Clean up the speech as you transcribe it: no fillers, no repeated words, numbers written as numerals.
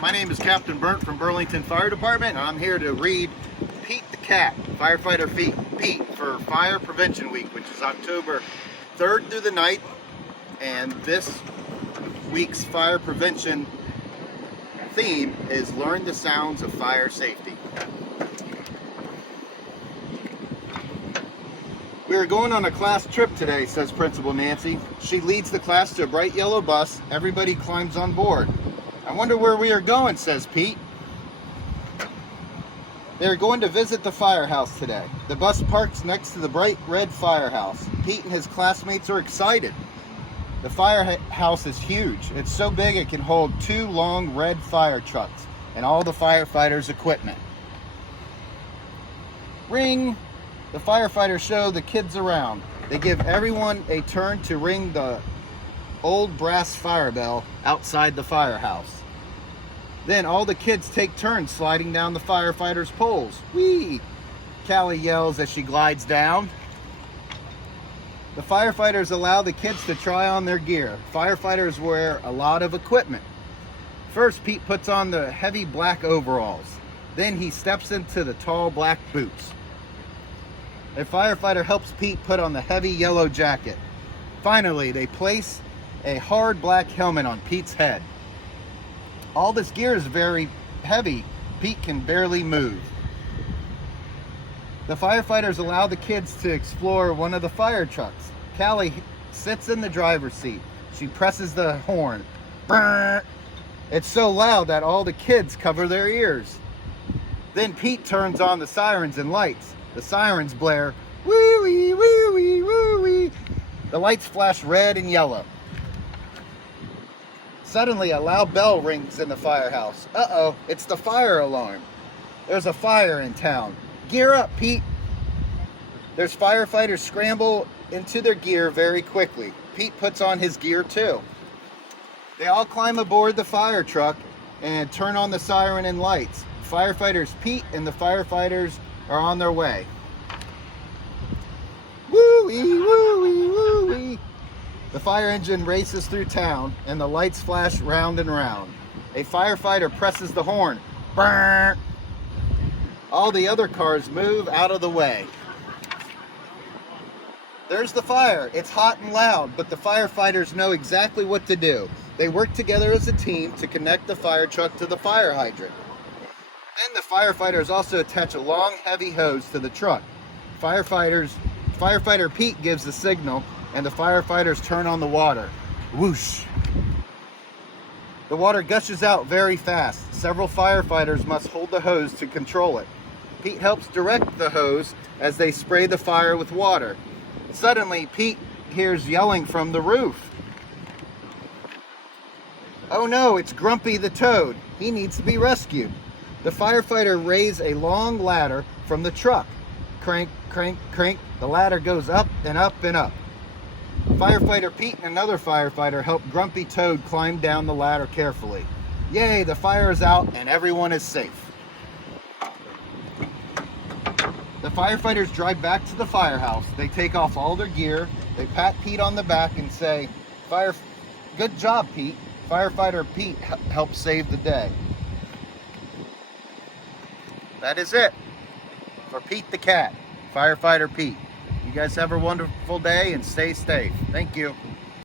My name is Captain Berndt from Burlington Fire Department, and I'm here to read Pete the Cat, Firefighter Pete, for Fire Prevention Week, which is October 3rd through the 9th. And this week's fire prevention theme is Learn the Sounds of Fire Safety. We are going on a class trip today, says Principal Nancy. She leads the class to a bright yellow bus. Everybody climbs on board. I wonder where we are going, says Pete. They are going to visit the firehouse today. The bus parks next to the bright red firehouse. Pete and his classmates are excited. The firehouse is huge. It's so big it can hold 2 long red fire trucks and all the firefighters' equipment. Ring! The firefighters show the kids around. They give everyone a turn to ring the old brass fire bell outside the firehouse. Then all the kids take turns sliding down the firefighters' poles. Whee! Callie yells as she glides down. The firefighters allow the kids to try on their gear. Firefighters wear a lot of equipment. First, Pete puts on the heavy black overalls. Then he steps into the tall black boots. A firefighter helps Pete put on the heavy yellow jacket. Finally, they place a hard black helmet on Pete's head. All this gear is very heavy. Pete can barely move. The firefighters allow the kids to explore one of the fire trucks. Callie sits in the driver's seat. She presses the horn. Brrr! It's so loud that all the kids cover their ears. Then Pete turns on the sirens and lights. The sirens blare, woo-wee, woo-wee, woo-wee. The lights flash red and yellow. Suddenly, a loud bell rings in the firehouse. Uh-oh, it's the fire alarm. There's a fire in town. Gear up, Pete. There's firefighters scramble into their gear very quickly. Pete puts on his gear too. They all climb aboard the fire truck and turn on the siren and lights. Firefighters Pete and the firefighters are on their way. Woo-wee, woo-wee, woo-wee. The fire engine races through town and the lights flash round and round. A firefighter presses the horn. Brrr. All the other cars move out of the way. There's the fire. It's hot and loud, but the firefighters know exactly what to do. They work together as a team to connect the fire truck to the fire hydrant. Then the firefighters also attach a long, heavy hose to the truck. Firefighter Pete gives the signal, and the firefighters turn on the water. Whoosh! The water gushes out very fast. Several firefighters must hold the hose to control it. Pete helps direct the hose as they spray the fire with water. Suddenly, Pete hears yelling from the roof. Oh no, it's Grumpy the Toad. He needs to be rescued. The firefighter raises a long ladder from the truck. Crank, crank, crank. The ladder goes up and up and up. Firefighter Pete and another firefighter help Grumpy Toad climb down the ladder carefully. Yay, the fire is out and everyone is safe. The firefighters drive back to the firehouse. They take off all their gear. They pat Pete on the back and say, Good job, Pete. Firefighter Pete helped save the day. That is it for Pete the Cat, Firefighter Pete. You guys have a wonderful day and stay safe. Thank you.